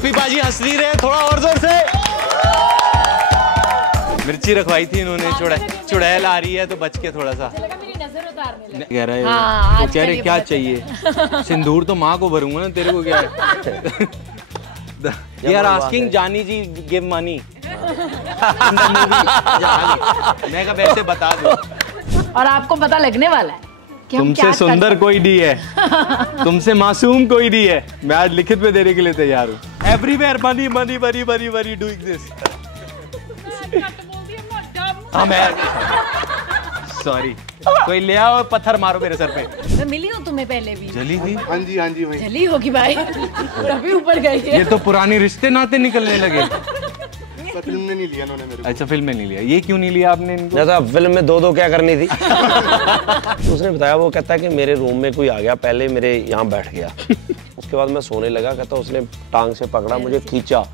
गिप्पी बाजी हंस नहीं रहे, थोड़ा और जोर से। मिर्ची रखवाई थी इन्होंने, चुड़ैल आ रही है तो बच के थोड़ा सा कह रहा है। तो कह रहे क्या चाहिए? सिंदूर तो माँ को भरूंगा ना, तेरे को क्या है? They are asking जानी जी give money। मैं कहा वैसे बता दो। और आपको पता लगने वाला है कि हम तुमसे सुंदर कोई नहीं है, तुमसे मासूम कोई नहीं है। मैं आज लिखित में देने के लिए तैयार हूँ। Everywhere money money money money money doing this। हाँ मैं सॉरी, कोई ले आओ पत्थर मारो मेरे सर पे। मैं मिली हूँ तुम्हें पहले भी। जली थी? हाँ जी भाई। जली होगी भाई, तभी ऊपर गई है। ये तो पुराने रिश्ते नाते निकलने लगे। फिल्म में नहीं लिया उन्होंने मेरे को। अच्छा फिल्म में नहीं लिया, ये क्यों नहीं लिया आपने इनको? जैसा फिल्म में दो क्या करनी थी। उसने बताया, वो कहता है कि मेरे रूम में कोई आ गया, पहले मेरे यहाँ बैठ गया, उसके बाद मैं सोने लगा, कहता उसने टांग से पकड़ा मुझे, खींचा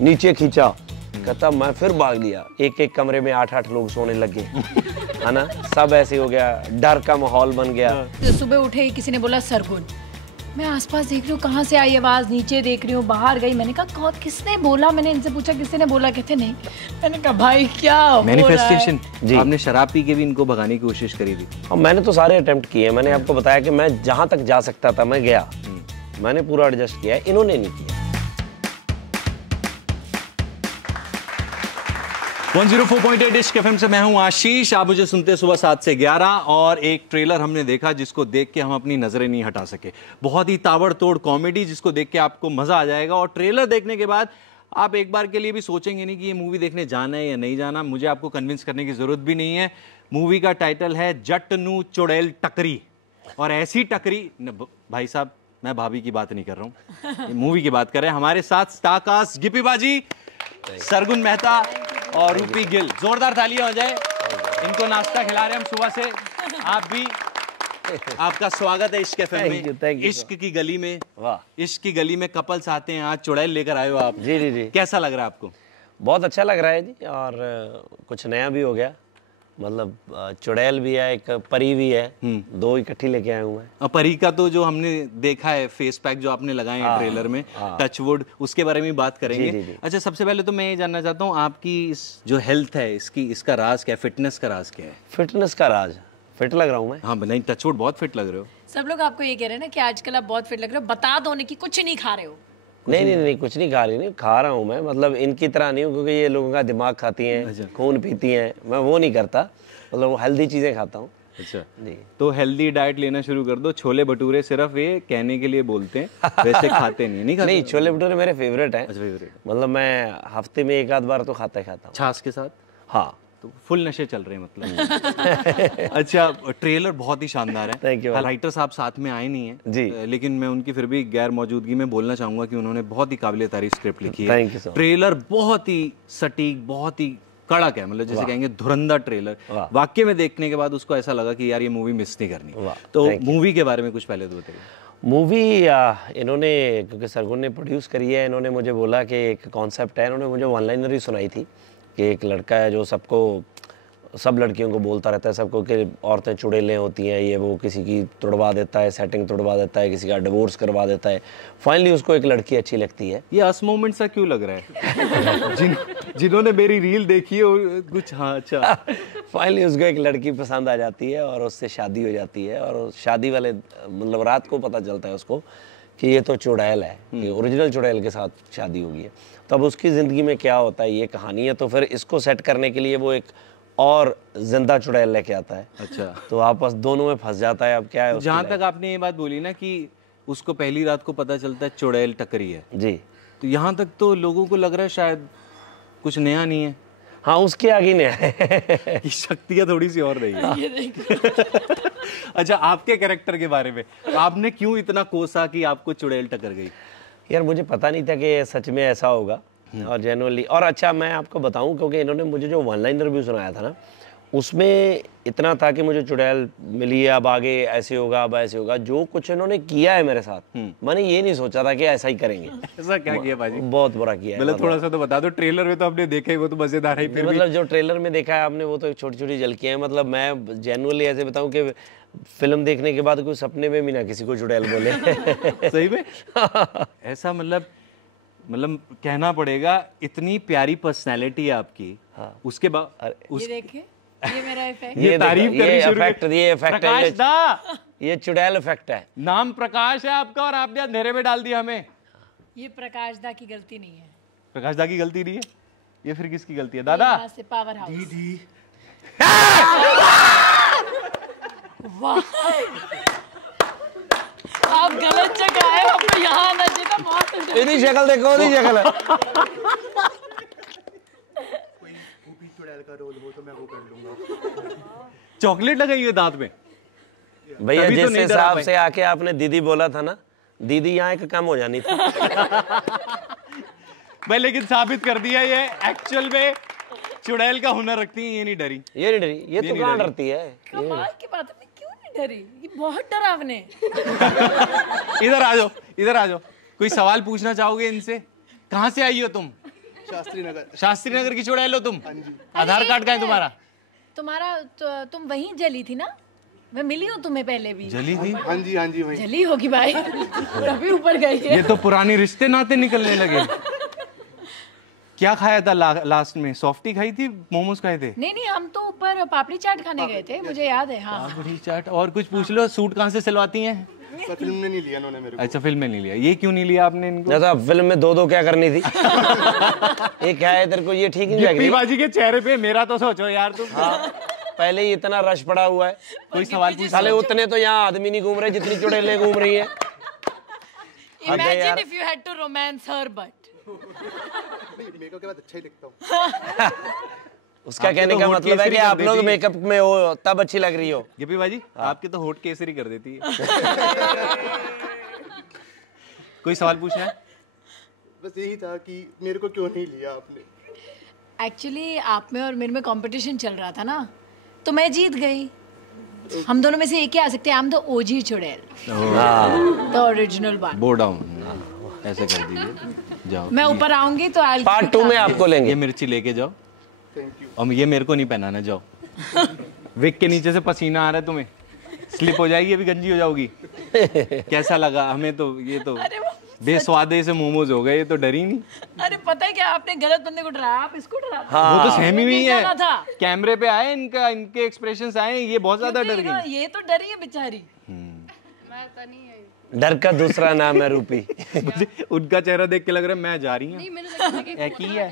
नीचे खींचा, कहता मैं फिर भाग लिया। एक कमरे में 8 लोग सोने लगे, है ना, सब ऐसे हो गया, डर का माहौल बन गया। तो सुबह उठे किसी ने बोला सरगुन, मैं आसपास देख रही हूँ कहाँ से आई आवाज, नीचे देख रही हूँ, बाहर गई, मैंने कहा कौन, किसने बोला? मैंने इनसे पूछा किसने बोला, कहते नहीं। मैंने कहा भाई क्या मैनिफेस्टेशन। जी, आपने शराब पी के भी इनको भगाने की कोशिश करी थी? और मैंने तो सारे अटेम्प्ट किए। मैंने आपको बताया कि मैं जहाँ तक जा सकता था मैं गया, मैंने पूरा एडजस्ट किया, इन्होंने नहीं किया। 104.8 इश्क एफएम से मैं हूं आशीष। आप मुझे सुनते हैं सुबह 7 से 11। और एक ट्रेलर हमने देखा जिसको देख के हम अपनी नजरें नहीं हटा सके। बहुत ही ताबड़तोड़ कॉमेडी जिसको देख के आपको मजा आ जाएगा। और ट्रेलर देखने के बाद आप एक बार के लिए भी सोचेंगे नहीं कि ये मूवी देखने जाना है या नहीं जाना। मुझे आपको कन्विंस करने की जरूरत भी नहीं है। मूवी का टाइटल है जट नू चुड़ैल टकरी। और ऐसी टकरी, भाई साहब मैं भाभी की बात नहीं कर रहा हूँ, मूवी की बात कर रहे हैं। हमारे साथ स्टारकास्ट गिप्पी बाजी, सरगुन मेहता और रूपी गिल। जोरदार तालियां हो जाए। इनको नाश्ता खिला रहे हैं हम सुबह से। आप भी, आपका स्वागत है इश्क एफएम में। इश्क की गली में, वाह, इश्क की गली में कपल्स आते हैं। आज चुड़ैल लेकर आए हो आप। जी जी जी। कैसा लग रहा है आपको? बहुत अच्छा लग रहा है जी। और कुछ नया भी हो गया, मतलब चुड़ैल भी है, एक परी भी है, दो इकट्ठी लेके आए हुए हैं। परी का तो जो हमने देखा है फेस पैक जो आपने लगाए हैं ट्रेलर में, टचवुड, उसके बारे में बात करेंगे। जी, जी। अच्छा सबसे पहले तो मैं ये जानना चाहता हूँ आपकी इस जो हेल्थ है इसका राज क्या है? फिटनेस का राज क्या है? फिटनेस का राज, फिट लग रहा हूँ मैं। हाँ नहीं, टचवुड बहुत फिट लग रहे हो। सब लोग आपको ये कह रहे हैं ना कि आजकल आप बहुत फिट लग रहे हो, बता दो कि कुछ नहीं खा रहे हो। नहीं, कुछ नहीं खा रही, नहीं खा रहा हूँ मैं, मतलब इनकी तरह नहीं हूँ, क्योंकि ये लोगों का दिमाग खाती हैं, खून पीती हैं, मैं वो नहीं करता, मतलब हेल्दी चीजें खाता हूँ। अच्छा जी। तो हेल्दी डाइट लेना शुरू कर दो। छोले भटूरे सिर्फ ये कहने के लिए बोलते हैं, वैसे खाते नहीं खाते? नहीं, छोले भटूरे मेरे फेवरेट हैं। अच्छा फेवरेट, मतलब मैं हफ्ते में 1 आध बार तो खाता हूँ। छाछ के साथ? हाँ। तो फुल नशे चल रहे हैं मतलब। अच्छा ट्रेलर बहुत ही शानदार है। Thank you. राइटर साहब साथ में आए नहीं है जी, लेकिन मैं उनकी फिर भी गैर मौजूदगी में बोलना चाहूंगा कि उन्होंने बहुत ही काबिल तारीफ स्क्रिप्ट लिखी है। Thank you sir. ट्रेलर बहुत ही सटीक, बहुत ही कड़क है, मतलब जैसे कहेंगे धुरंधर ट्रेलर। वाकई में देखने के बाद उसको ऐसा लगा कि यार ये मूवी मिस नहीं करनी। तो मूवी के बारे में कुछ पहले तो बताइए। मूवी इन्होंने, क्योंकि सरगुन ने प्रोड्यूस करी है, इन्होंने मुझे बोला कि एक कॉन्सेप्ट है, इन्होंने मुझे वन लाइनर ही सुनाई थी कि एक लड़का है जो सब लड़कियों को बोलता रहता है सबको कि औरतें चुड़ैलें होती हैं, ये वो, किसी की तोड़वा देता है, सेटिंग तोड़वा देता है, किसी का डिवोर्स करवा देता है। फाइनली उसको एक लड़की अच्छी लगती है। ये अस मोमेंट सा क्यों लग रहा है? जिन्होंने मेरी रील देखी है कुछ, हाँ अच्छा। फाइनली उसको एक लड़की पसंद आ जाती है और उससे शादी हो जाती है, और शादी वाले मतलब रात को पता चलता है उसको कि ये तो चुड़ैल है, ये ओरिजिनल चुड़ैल के साथ शादी होगी है। तब उसकी ज़िंदगी में क्या होता है ये कहानी है। तो फिर इसको सेट करने के लिए वो एक और जिंदा चुड़ैल लेके आता है। अच्छा। तो आपस दोनों में फंस जाता है। अब क्या है, जहाँ तक आपने ये बात बोली ना कि उसको पहली रात को पता चलता है चुड़ैल टकरी है जी, तो यहाँ तक तो लोगों को लग रहा है शायद कुछ नया नहीं है। हाँ, उसके आगे नया है। शक्तियाँ थोड़ी सी और रही है। अच्छा आपके कैरेक्टर के बारे में, आपने क्यों इतना कोसा कि आपको चुड़ैल टकर गई? यार मुझे पता नहीं था कि सच में ऐसा होगा, और जेन्युइनली। और अच्छा मैं आपको बताऊं, क्योंकि इन्होंने मुझे जो वन लाइनर भी सुनाया था ना, उसमें इतना था कि मुझे चुड़ैल मिली है, अब आगे ऐसे होगा, अब ऐसे होगा। जो कुछ इन्होंने किया है मेरे साथ, मैंने ये नहीं सोचा था कि ऐसा ही करेंगे। ऐसा क्या किया बाजी? बहुत बुरा किया है। मतलब थोड़ा सा तो बता दो। ट्रेलर में तो आपने देखा ही, वो तो मजेदार है। फिर मतलब जो ट्रेलर में देखा है आपने वो तो छोटी छोटी झलकियां हैं। मतलब मैं जेन्युइनली ऐसे बताऊं कि फिल्म देखने के बाद कोई सपने में भी ना किसी को चुड़ैल बोले। सही में? ऐसा मतलब मतलब कहना पड़ेगा, इतनी प्यारी पर्सनैलिटी है आपकी। हाँ। उसके बाद ये देखिए, ये मेरा इफेक्ट, ये तारीफ करनी शुरू ये इफेक्ट प्रकाश दा, ये चुड़ैल इफेक्ट है। नाम प्रकाश है आपका और आपने अंधेरे में डाल दिया हमें। ये प्रकाश दा की गलती नहीं है। प्रकाश दा की गलती नहीं है, ये फिर किसकी गलती है? दादा यहाँ से पावर हाउस। दीदी वाह, आप गलत जगह आए, आपको यहाँ आना चाहिए था। बहुत इतनी शक्ल देखो, इतनी शक्ल है। कोई भी चुड़ैल का रोल हो तो मैं वो कर लूंगा। चॉकलेट लगाई है दांत में भैया। तभी तो जिस नहीं डरा हिसाब पाए। से आके आपने दीदी बोला था ना, दीदी यहाँ एक कम हो जानी थी। भाई लेकिन साबित कर दिया ये एक्चुअल में चुड़ैल का हुनर रखती है, ये नहीं डरी। ये नहीं डरी, ये तो नहीं कहाँ डरी। डरती है। कमाल की बात है, मैं क्यों नहीं डरी? ये बहुत डरावने। इधर आ जाओ, इधर आ जाओ। कोई सवाल पूछना चाहोगे इनसे? कहाँ से आई हो तुम? शास्त्री नगर। शास्त्री नगर की चुड़ैल हो तुम? हाँ जी। आधार कार्ड का है तुम्हारा? तुम वहीं जली थी ना? मैं मिली हूँ तुम्हें पहले भी। जली थी? हाँ जी, हाँ जी वही। जली होगी भाई, तभी ऊपर गई है। ये तो पुरानी रिश्ते नाते निकलने लगे। क्या खाया था लास्ट में? सॉफ्टी खाई थी, मोमोज खाए थे? नहीं नहीं, हम तो ऊपर पापड़ी चाट खाने गए थे, मुझे याद है। हाँ, पापड़ी चाट। और कुछ पूछ लो, सूट कहाँ से सिलवाती हैं? पर फिल्म में नहीं लिया इन्होंने मेरे को। अच्छा, फिल्म में नहीं लिया। ये क्यों नहीं लिया आपने इनको? जैसा फिल्म में दो क्या करनी थी। एक क्या है तेरे को, ये ठीक नहीं लग रही। बाजी के चेहरे पे मेरा तो सोचो यार तुम। हाँ, पहले ही इतना रश पड़ा हुआ है। कोई सवाल पूछ। साले उतने तो यहाँ आदमी नहीं घूम रहे जितनी चुड़ैलें घूम रही है। Imagine if you had to romance her, but makeup के बाद अच्छा ही दिखता हूँ। उसका आपके कहने तो का होठ मतलब है केसरी कि कर आप लोग देती है। मेकअप में हो तब अच्छी लग रही हो। गिप्पी बाजी, आपके तो होठ केसरी कर देती है। कोई सवाल पूछना है? बस यही था कि मेरे को क्यों नहीं लिया आपने। एक्चुअली आप में और मेरे में कंपटीशन चल रहा था ना, तो मैं जीत गई। हम दोनों में से एक ही आ सकते हैं। आई एम द ओजी चुड़ैल, द ओरिजिनल वन। बो डाउन, ऐसे कर दीजिए। जाओ, मैं ऊपर आऊंगी तो आई पार्ट 2 में आपको लेंगे। ये मिर्ची लेके जाओ। Thank you. और ये मेरे को नहीं पहनाना, जाओ। विक के नीचे से पसीना आ रहा है तुम्हें, स्लिप हो जाएगी, अभी गंजी हो जाओगी। कैसा लगा? हमें तो ये तो अरे वो बेस्वादे से मोमोज हो गए, ये तो डरी नहीं। अरे पता है क्या, आपने गलत बंदे को डराया, आप इसको डरा। वो तो सहमी हुई है, जाना था। कैमरे पे आए, इनके एक्सप्रेशंस आए, ये बहुत ज्यादा डर गई। ये तो डरी है बेचारी। डर का दूसरा नाम है रूपी। मुझे उनका चेहरा देख के लग रहा है मैं जा रही हूँ। एक ही है।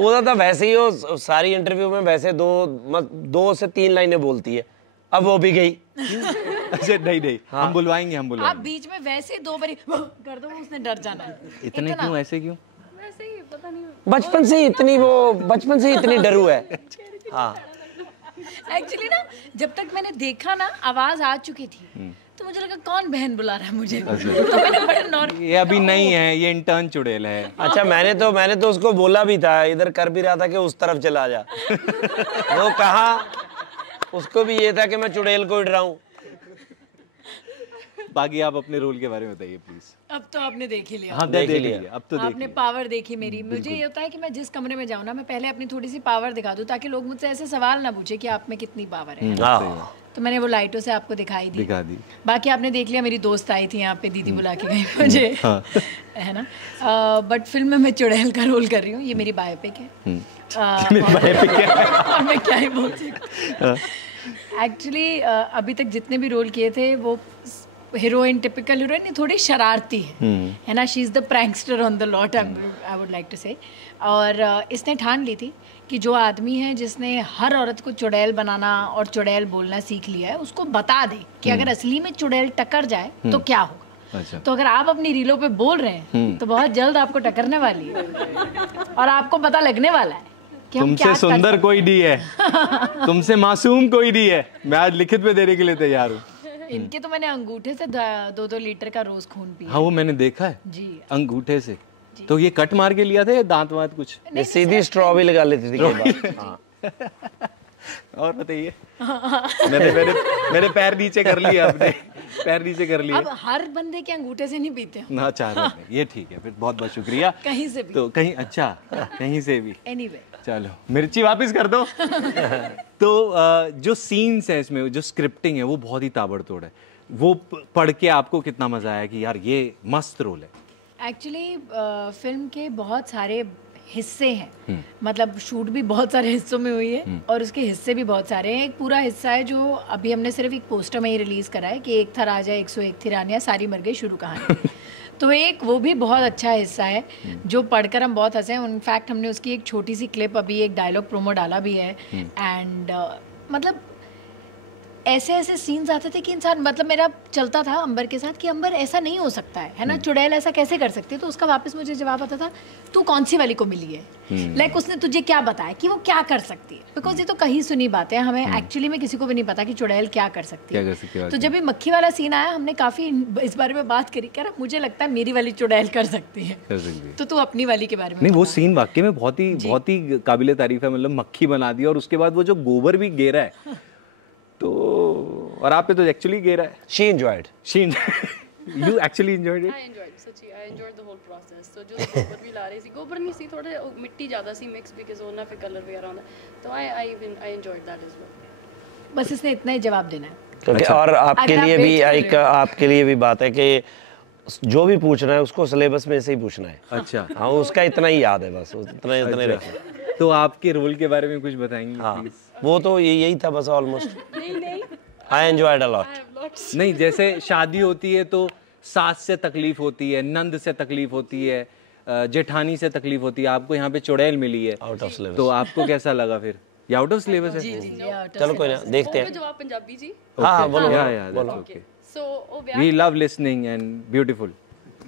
वो तो वैसे ही वो सारी इंटरव्यू में वैसे 2 से 3 लाइनें बोलती है, अब वो भी गई। अच्छा, नहीं हम बुलवाएंगे, हम आप बुलवाएंगे। बीच में वैसे ही 2 बारी कर दो, उसने डर जाना है। इतने क्यों, ऐसे क्यों? बचपन से ही इतनी डरू है। हाँ, एक्चुअली ना, जब तक मैंने देखा ना आवाज आ चुकी थी, तो मुझे लगा कौन बहन बुला रहा है मुझे। तो मैंने बड़े नॉर्मल। ये अभी नहीं है, ये इंटर्न चुड़ैल है। अच्छा, मैंने तो उसको बोला भी था, इधर कर भी रहा था कि उस तरफ चला जा। वो कहा, उसको भी ये था कि मैं चुड़ैल को डराऊं। बाकी आप अपने रोल के बारे में बताइए प्लीज। अब तो आपने देख ही लिया। हाँ, देख लिया। अब तो देख आपने पावर देखी मेरी। मुझे ये होता है कि मैं जिस कमरे में जाऊँ ना, मैं पहले अपनी थोड़ी सी पावर दिखा दूँ, ताकि लोग मुझसे ऐसे सवाल ना पूछे कि आप में कितनी पावर है। तो मैंने वो लाइटों से आपको दिखाई दी। दिखा दी। बाकी आपने देख लिया, मेरी दोस्त आई थी यहाँ पे, दीदी बुला के गई मुझे। है ना? बट फिल्म में मैं चुड़ैल का रोल कर रही हूँ। ये मेरी बायोपिक है। और मैं क्या ही बोल सकती। एक्चुअली अभी तक जितने भी रोल किए थे, वो हीरोइन, टिपिकल हीरोइन, थोड़ी शरारती है ना? She is the prankster on the lot, I would like to say. और इसने ठान ली थी कि जो आदमी है जिसने हर औरत को चुड़ैल बनाना और चुड़ैल बोलना सीख लिया है, उसको बता दे कि अगर असली में चुड़ैल टक्कर जाए तो क्या होगा। अच्छा। तो अगर आप अपनी रीलों पे बोल रहे हैं तो बहुत जल्द आपको टक्करने वाली है, और आपको पता लगने वाला है कि हम क्या तुमसे सुंदर कोई नहीं है, तुमसे मासूम कोई नहीं है। मैं आज लिखित में देने के लिए तैयार हूँ। इनके तो मैंने अंगूठे से 2-2 लीटर का रोज खून पिया। हाँ, वो मैंने देखा है जी। अंगूठे से। तो ये कट मार के लिया था या दांत वांत कुछ? ये सीधी स्ट्रॉ भी लगा लेती थी कई बार। और बताइए। मेरे पैर नीचे कर लिए आपने, पैर नीचे कर लिए। अब हर बंदे के अंगूठे से नहीं पीते हो। ना चाह रहे थे। ये ठीक है, फिर बहुत बहुत शुक्रिया। कहीं से भी। तो कहीं, अच्छा, कहीं से भी। एनीवे, चलो मिर्ची वापस कर दो। तो जो सीन्स है इसमें, जो स्क्रिप्टिंग है, वो बहुत ही ताबड़तोड़ है। वो पढ़ के आपको कितना मजा आया कि यार ये मस्त रोल है? एक्चुअली फिल्म के बहुत सारे हिस्से हैं, मतलब शूट भी बहुत सारे हिस्सों में हुई है और उसके हिस्से भी बहुत सारे हैं। एक पूरा हिस्सा है जो अभी हमने सिर्फ एक पोस्टर में ही रिलीज़ करा है कि एक था राजा 101 थी रानियाँ सारी मर गई शुरू कहानी। तो एक वो भी बहुत अच्छा हिस्सा है जो पढ़कर हम बहुत हंसे। इनफैक्ट हमने उसकी एक छोटी सी क्लिप अभी एक डायलॉग प्रोमो डाला भी है। एंड मतलब ऐसे ऐसे सीन्स आते थे कि इंसान, मतलब मेरा चलता था अंबर के साथ कि अंबर ऐसा नहीं हो सकता है ना, चुड़ैल ऐसा कैसे कर सकती है। तो उसका वापस मुझे जवाब आता था तू कौन सी वाली को मिली है, लाइक उसने तुझे क्या बताया कि वो क्या कर सकती है, बिकॉज ये तो कहीं सुनी बातें हैं, हमें एक्चुअली में किसी को भी नहीं पता कि चुड़ैल क्या कर सकती है। तो जब ये मक्खी वाला सीन आया हमने काफी इस बारे में बात करी, कह रहा मुझे लगता है मेरी वाली चुड़ैल कर सकती है, तो तू अपनी वाली के बारे में। नहीं, वो सीन वाकई में बहुत ही काबिले तारीफ है, मतलब मक्खी बना दी और उसके बाद वो जो गोबर भी गेरा है तो, और आप पे तो एक्चुअली गेरा है। She enjoyed. You actually enjoyed it? I enjoyed सच्ची, I enjoyed the whole process. तो जो गोबर भी ला रही थी, गोबर नहीं सी, थोड़े मिट्टी ज़्यादा सी मिक्स बिकॉज वो ना फिर कलर वगैरह होता, तो I enjoyed that as well. बस इसने इतना ही जवाब देना है। क्योंकि और आपके लिए भी एक आपके लिए भी बात है कि जो भी पूछना है उसको सिलेबस में से ही पूछना है। अच्छा, हाँ, उसका इतना ही याद है, बस उतना ही रखना। तो आपके रोल के बारे में कुछ बताएंगे? हाँ, वो तो यही था बस ऑलमोस्ट। नहीं I enjoyed a lot. नहीं, जैसे शादी होती है तो सास से तकलीफ होती है, नंद से तकलीफ होती है, जेठानी से तकलीफ होती है, आपको यहाँ पे चुड़ैल मिली है आउट ऑफ सिलेबस। तो आपको कैसा लगा फिर? ये आउट ऑफ सिलेबस है? चलो कोई ना, देखते हैं। जवाब पंजाबी जी। हाँ, बोलो बोलो। Okay, so we love listening and beautiful.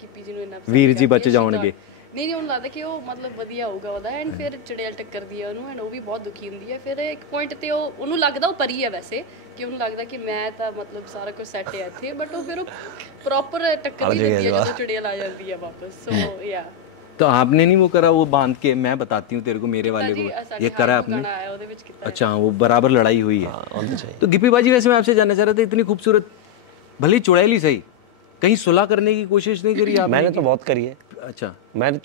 ਕਿਪੀ ਜੀ ਨੂੰ ਇੰਨਾ ਵੀਰ ਜੀ ਬਚ ਜਾਣਗੇ। ਨਹੀਂ ਉਹਨੂੰ ਲੱਗਦਾ ਕਿ ਉਹ ਮਤਲਬ ਵਧੀਆ ਹੋਊਗਾ ਉਹਦਾ, ਐਂਡ ਫਿਰ ਚੜੇਲ ਟੱਕਰਦੀ ਹੈ ਉਹਨੂੰ, ਐਂਡ ਉਹ ਵੀ ਬਹੁਤ ਦੁਖੀ ਹੁੰਦੀ ਹੈ। ਫਿਰ ਇੱਕ ਪੁਆਇੰਟ ਤੇ ਉਹਨੂੰ ਲੱਗਦਾ ਉਹ ਪਰੀ ਹੈ ਵੈਸੇ, ਕਿ ਉਹਨੂੰ ਲੱਗਦਾ ਕਿ ਮੈਂ ਤਾਂ ਮਤਲਬ ਸਾਰਾ ਕੁਝ ਸੈੱਟ ਹੈ ਇੱਥੇ, ਬਟ ਉਹ ਫਿਰ ਉਹ ਪ੍ਰੋਪਰ ਟੱਕਰ ਵੀ ਦਿੰਦੀ ਹੈ ਜਦੋਂ ਚੜੇਲ ਆ ਜਾਂਦੀ ਹੈ ਵਾਪਸ। ਸੋ या तो आपने नहीं वो करा, वो बांध के मैं बताती हूँ तेरे को मेरे वाले को, ये करा आपने? अच्छा, वो बराबर लड़ाई हुई है। तो गिप्पी बाजी, वैसे मैं आपसे जानना चाह रहा था, इतनी खूबसूरत भले चुड़ैल ही सही, कहीं सुलह करने की कोशिश नहीं करी आपने? मैंने तो बहुत करी है। अच्छा, मैंने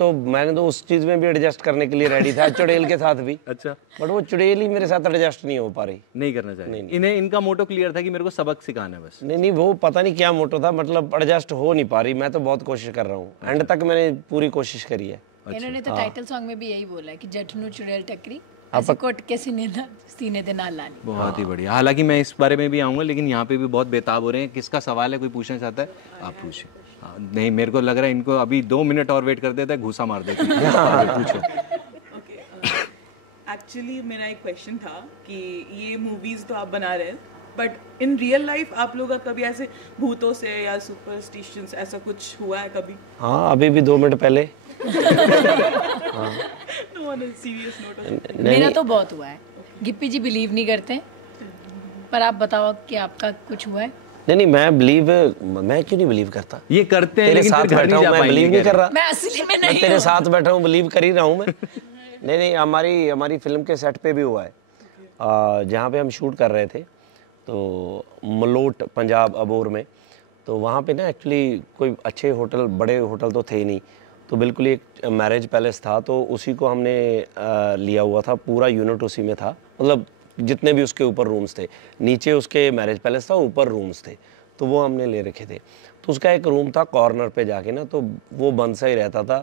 तो उस चीज में भी एडजस्ट करने के लिए रेडी था, चुड़ैल के साथ भी। अच्छा, बट वो चुड़ैल ही मेरे साथ एडजस्ट नहीं हो पा रही। नहीं करना चाहिए इन्हें, इनका मोटो क्लियर था कि मेरे को सबक सिखाना है बस। नहीं, वो पता नहीं क्या मोटो था, मतलब एडजस्ट हो नहीं पा रही। मैं तो बहुत कोशिश कर रहा हूँ, एंड तक मैंने पूरी कोशिश करी है। इन्होंने तो टाइटल सॉन्ग में भी यही बोला है कि जट नू चुड़ैल टकरी ऐसे कोट के सीने दे नाल लानी। बहुत ही बढ़िया। हालांकि मैं इस बारे में भी आऊँगा, लेकिन यहाँ पे भी बहुत बेताब हो रहे हैं। किसका सवाल है, कोई पूछना चाहता है? आप पूछिए। नहीं, मेरे को लग रहा है इनको अभी 2 मिनट और वेट कर देता है, घूसा मार देते हैं। पूछो। एक्चुअली मेरा एक क्वेश्चन था कि ये मूवीज तो आप बना रहे हैं, बट इन रियल लाइफ आप लोग का कभी ऐसे भूतों से या सुपरस्टिशंस ऐसा कुछ हुआ है कभी? हाँ, अभी भी 2 मिनट पहले। मेरा तो बहुत हुआ है। गिप्पी जी बिलीव नहीं करते, पर आप बताओ कि आपका कुछ हुआ है? नहीं, मैं क्यों नहीं बिलीव करता? ये करते हैं, तेरे साथ बैठा हूँ, मैं बिलीव नहीं कर रहा। मैं असली में नहीं, तेरे साथ बैठा हूँ, बिलीव कर ही रहा हूँ मैं। नहीं, हमारी फिल्म के सेट पे भी हुआ है, जहाँ पे हम शूट कर रहे थे, तो मलोट पंजाब अबोर में। तो वहाँ पे ना एक्चुअली कोई अच्छे होटल, बड़े होटल तो थे ही नहीं, तो बिल्कुल एक मैरिज पैलेस था, तो उसी को हमने लिया हुआ था, पूरा यूनिट उसी में था, मतलब जितने भी उसके ऊपर रूम्स थे, नीचे उसके मैरिज पैलेस था, ऊपर रूम्स थे, तो वो हमने ले रखे थे। तो उसका एक रूम था कॉर्नर पे जाके ना, तो वो बंद सा ही रहता था,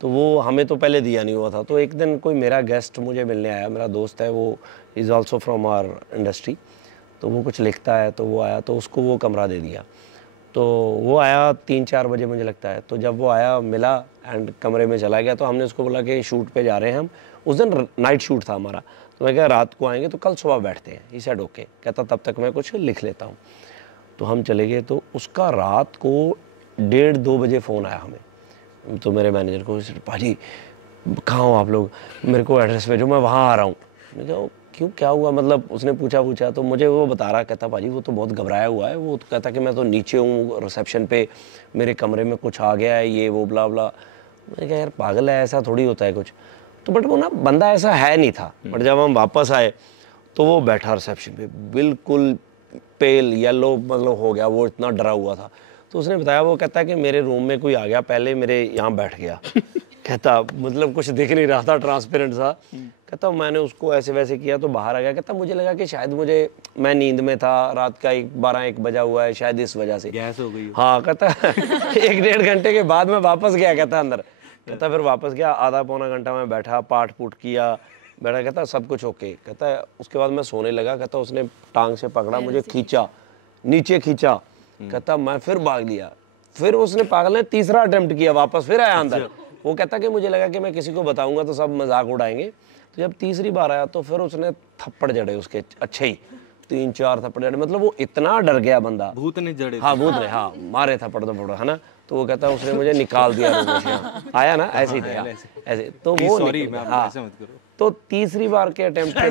तो वो हमें तो पहले दिया नहीं हुआ था। तो एक दिन कोई मेरा गेस्ट मुझे मिलने आया, मेरा दोस्त है, वो is also from our industry, तो वो कुछ लिखता है, तो वो आया, तो उसको वो कमरा दे दिया। तो वो आया 3-4 बजे मुझे लगता है, तो जब वो आया, मिला एंड कमरे में चला गया। तो हमने उसको बोला कि शूट पे जा रहे हैं हम, उस दिन नाइट शूट था हमारा, तो मैं कहा रात को आएंगे तो कल सुबह बैठते हैं। ही सेड ओके, कहता तब तक मैं कुछ लिख लेता हूँ। तो हम चले गए, तो उसका रात को 1:30-2 बजे फ़ोन आया हमें, तो मेरे मैनेजर को, भाजी कहाँ हो आप लोग, मेरे को एड्रेस भेजो, मैं वहाँ आ रहा हूँ। मैं कहा क्यों, क्या हुआ, मतलब उसने पूछा तो मुझे वो बता रहा, कहता भाजी वो तो बहुत घबराया हुआ है, वो तो कहता कि मैं तो नीचे हूँ रिसेप्शन पे, मेरे कमरे में कुछ आ गया है, ये वो ब्ला ब्ला। मैंने कहा यार पागल है, ऐसा थोड़ी होता है कुछ। तो बट वो ना बंदा ऐसा है नहीं था। बट जब हम वापस आए तो वो बैठा रिसेप्शन पे, बिल्कुल पेल येलो मतलब हो गया, वो इतना डरा हुआ था। तो उसने बताया, वो कहता है कि मेरे रूम में कोई आ गया, पहले मेरे यहाँ बैठ गया, कहता मतलब कुछ दिख नहीं रहा था, ट्रांसपेरेंट सा। कहता मैंने उसको ऐसे वैसे किया तो बाहर आ गया। कहता मुझे लगा कि शायद मैं नींद में था, रात का 12-1 बजा हुआ है, शायद इस वजह से गैस हो गई। हाँ कहता 1-1.5 घंटे के बाद मैं वापस गया, कहता अंदर। कहता फिर वापस गया, आधा पौना घंटा मैं बैठा, पाठ पूठ किया, बैठा। कहता सब कुछ ओके। कहता उसके बाद मैं सोने लगा। कहता उसने टांग से पकड़ा, मुझे खींचा, नीचे खींचा। कहता मैं फिर भाग लिया। फिर उसने पागल ने तीसरा अटेम्प्ट किया, वापस फिर आया अंदर। वो कहता कि मुझे लगा कि मैं किसी को बताऊंगा तो सब मजाक उड़ाएंगे। तो जब तीसरी बार आया तो फिर उसने थप्पड़ जड़े उसके, अच्छे ही 3-4 थप्पड़ जड़े। मतलब वो इतना डर गया बंदा, भूत ने जड़े। हाँ भूत ने, हाँ मारे थप्पड़ है ना। तो वो कहता उसने मुझे निकाल दिया रूम से। आया ना ऐसे ही थे, ऐसे। तो वो सॉरी, हाँ, ऐसे मत करो। तो तीसरी बार के अटेम्प्ट के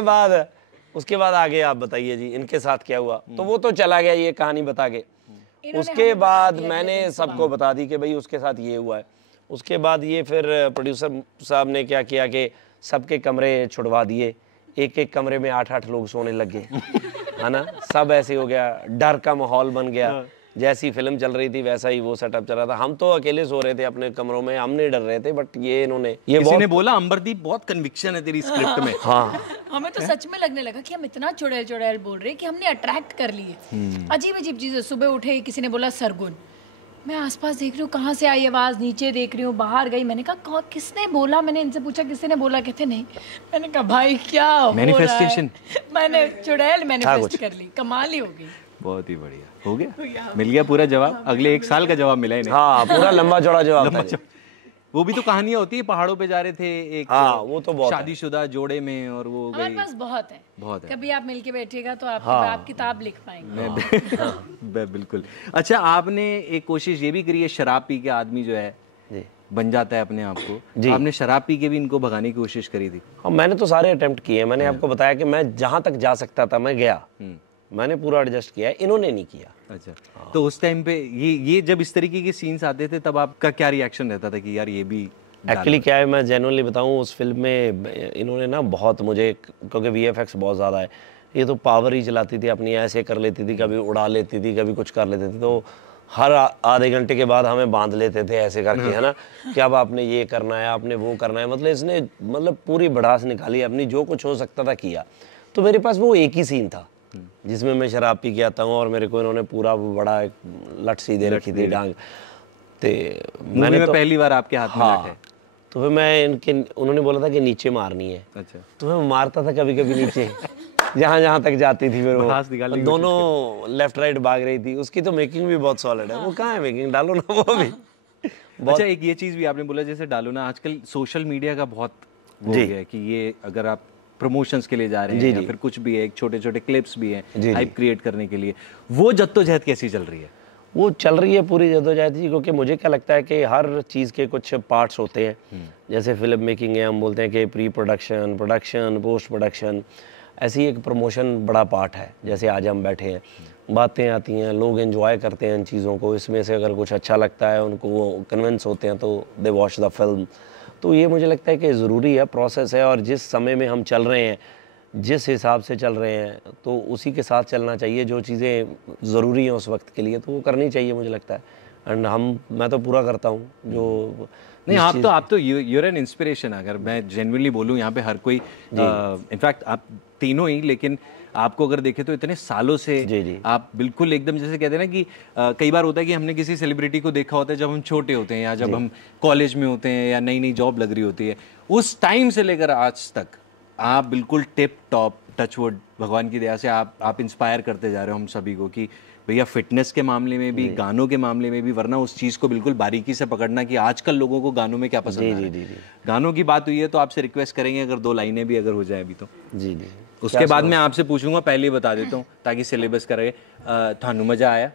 बाद उसके बाद आगे आप बताइए जी, इनके साथ क्या हुआ। तो वो तो चला गया ये कहानी बता के। उसके बाद मैंने सबको बता दी कि भाई उसके साथ ये हुआ है। उसके बाद ये फिर प्रोड्यूसर साहब ने क्या किया कि सबके कमरे छुड़वा दिए, एक कमरे में 8-8 लोग सोने लग गए, है ना। सब ऐसे हो गया, डर का माहौल बन गया। जैसी फिल्म चल रही थी वैसा ही वो सेटअप चल रहा था। हम तो अकेले सो रहे थे अपने कमरों में, हम नहीं डर रहे थे, बट ये इन्होंने किसी ने बोला अंबरदीप बहुत कन्विक्शन है तेरी स्क्रिप्ट में। हाँ हमें तो सच में लगने लगा कि हम इतना चुड़ैल चुड़ैल बोल रहे हैं कि हमने अट्रैक्ट कर लिए। अजीब अजीब चीजें। सुबह उठे, किसी ने बोला सरगुन, मैं आसपास देख रही हूँ कहाँ से आई आवाज, नीचे देख रही हूँ, बाहर गई। मैंने कहा किसने बोला, मैंने इनसे पूछा किसने बोला, कहते नहीं। मैंने कहा भाई क्या मैनिफेस्टेशन, मैंने चुड़ैल मैनिफेस्ट कर ली, कमाल ही हो गई। बहुत ही बढ़िया हो गया, मिल गया पूरा जवाब। अगले 1 साल का जवाब मिला इन्हें। हाँ पूरा लंबा चौड़ा जवाब था। वो भी तो कहानियां होती है, पहाड़ों पे जा रहे थे एक, हाँ वो तो बहुत शादीशुदा जोड़े में, और वो हमारे पास बहुत है। कभी आप मिलके बैठिएगा तो आप किताब लिख पाएंगे। बिल्कुल। अच्छा, आपने एक कोशिश ये भी करी है, शराब पी के आदमी जो है बन जाता है अपने आप को। आपने शराब पी के भी इनको भगाने की कोशिश करी थी? हाँ मैंने तो सारे अटेम्प्ट किए। मैंने आपको बताया कि मैं जहाँ तक जा सकता था मैं गया, मैंने पूरा एडजस्ट किया, इन्होंने नहीं किया। अच्छा, तो उस टाइम पे ये जब इस तरीके के सीन्स आते थे तब आपका क्या रिएक्शन रहता था कि यार ये भी? एक्चुअली क्या है, मैं जेन्युइनली बताऊं, उस फिल्म में इन्होंने ना बहुत मुझे, क्योंकि VFX बहुत ज़्यादा है, ये तो पावर ही चलाती थी अपनी, ऐसे कर लेती थी, कभी उड़ा लेती थी, कभी कुछ कर लेती थी। तो हर आधे घंटे के बाद हमें बांध लेते थे ऐसे करके, है ना, कि अब आपने ये करना है, आपने वो करना है। मतलब इसने पूरी भड़ास निकाली अपनी, जो कुछ हो सकता था किया। तो मेरे पास वो एक ही सीन था जिसमें मैं शराब पी के आता हूँ और मेरे को इन्होंने पूरा बड़ा एक लट सी दे रखी थी डांग। तो मैंने तो पहली बार आपके हाथ में लट है। तो फिर मैं उन्होंने बोला था कि नीचे मारनी है। अच्छा। तो मैं मारता था कभी कभी नीचे जहाँ तक जाती थी। फिर वो दोनों लेफ्ट राइट भाग रही थी। उसकी तो मेकिंग भी बहुत सॉलिड है। वो कहाँ है मेकिंग, डालो ना वो भी। अच्छा, एक ये चीज़ भी आपने बोला जैसे डालो ना, आजकल सोशल मीडिया का बहुत हो गया है कि ये अगर आप प्रमोशंस के लिए जा रहे हैं या फिर कुछ भी है, एक छोटे छोटे क्लिप्स भी हैं हाइप क्रिएट करने के लिए, वो जद्दोजहद कैसी चल रही है? वो चल रही है पूरी जद्दोजहद जी, क्योंकि मुझे क्या लगता है कि हर चीज़ के कुछ पार्ट्स होते हैं। जैसे फिल्म मेकिंग है, हम बोलते हैं कि pre production, production, post production, ऐसी एक प्रमोशन बड़ा पार्ट है। जैसे आज हम बैठे हैं, बातें आती हैं, लोग एंजॉय करते हैं इन चीज़ों को, इसमें से अगर कुछ अच्छा लगता है उनको, वो कन्विंस होते हैं तो दे वॉच द फिल्म। तो ये मुझे लगता है कि ज़रूरी है, प्रोसेस है, और जिस समय में हम चल रहे हैं, जिस हिसाब से चल रहे हैं, तो उसी के साथ चलना चाहिए। जो चीज़ें ज़रूरी हैं उस वक्त के लिए तो वो करनी चाहिए मुझे लगता है। एंड मैं तो पूरा करता हूँ जो नहीं। आप तो यूर एन इंस्पिरेशन। अगर मैं जेन्युइनली बोलूँ, यहाँ पे हर कोई, इनफैक्ट आप तीनों ही, लेकिन आपको अगर देखें तो इतने सालों से आप बिल्कुल एकदम, जैसे कहते हैं ना कि कई बार होता है कि हमने किसी सेलिब्रिटी को देखा होता है जब हम छोटे होते हैं या जब हम कॉलेज में होते हैं या नई नई जॉब लग रही होती है, उस टाइम से लेकर आज तक आप बिल्कुल टिप टॉप, टचवुड, भगवान की दया से आप इंस्पायर करते जा रहे हो हम सभी को कि भैया फिटनेस के मामले में भी, गानों के मामले में भी, वरना उस चीज़ को बिल्कुल बारीकी से पकड़ना कि आजकल लोगों को गानों में क्या पसंद है। गानों की बात हुई है तो आपसे रिक्वेस्ट करेंगे अगर 2 लाइनें भी अगर हो जाए अभी तो। जी। उसके बाद मैं आपसे पूछूंगा, पहले ही बता देता हूँ ताकि सिलेबस करे। थानू मजा आया?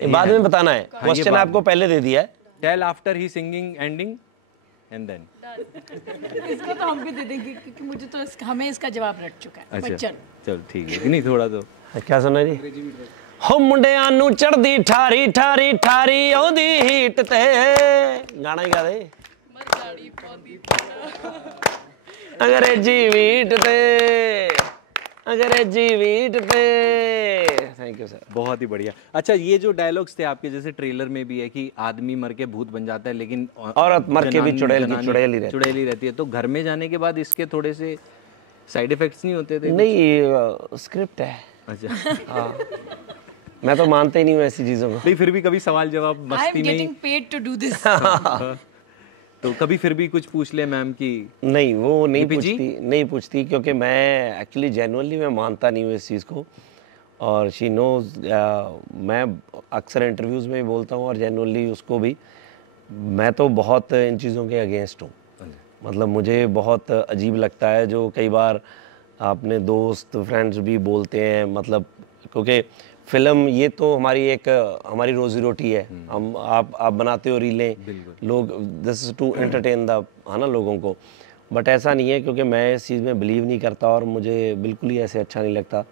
बाद में बताना है, क्वेश्चन आपको पहले दे दिया है। Tell after he singing ending and then. इसका तो हम भी दे देंगे क्योंकि मुझे तो हमें इसका जवाब रट चुका है। अच्छा चल ठीक है, नहीं थोड़ा तो क्या सुना जी। हो मुंडियां नू चढ़दी ठारी ठारी ठारी ओदी हीट ते, गाना ही गा दे। अंग्रेजी वीट ते अंग्रेजी बीट पे। Thank you sir. बहुत ही बढ़िया। अच्छा, ये जो डायलॉग्स थे आपके, जैसे ट्रेलर में भी है कि आदमी मर के भूत बन जाता है लेकिन औरत मर के भी चुड़ैल ही रहती है, तो घर में जाने के बाद इसके थोड़े से साइड इफेक्ट्स नहीं होते थे? नहीं, स्क्रिप्ट है। अच्छा। हाँ, मैं तो मानता ही नहीं हूँ ऐसी चीजों को। नहीं, फिर भी कभी सवाल जवाब मस्ती में I am getting paid to do this। तो कभी फिर भी कुछ पूछ ले मैम की? नहीं, वो नहीं पूछती क्योंकि मैं एक्चुअली जेन्युइनली मैं मानता नहीं हूँ इस चीज़ को, और शी नोज। मैं अक्सर इंटरव्यूज़ में भी बोलता हूँ और जेन्युइनली उसको भी, मैं तो बहुत इन चीज़ों के अगेंस्ट हूँ। मतलब मुझे बहुत अजीब लगता है जो कई बार अपने दोस्त फ्रेंड्स भी बोलते हैं, मतलब क्योंकि फिल्म ये तो हमारी रोजी रोटी है। हम आप बनाते हो रीलें, लोग, this is to entertain the, है ना, लोगों को। बट ऐसा नहीं है, क्योंकि मैं इस चीज़ में बिलीव नहीं करता और मुझे बिल्कुल ही ऐसे अच्छा नहीं लगता,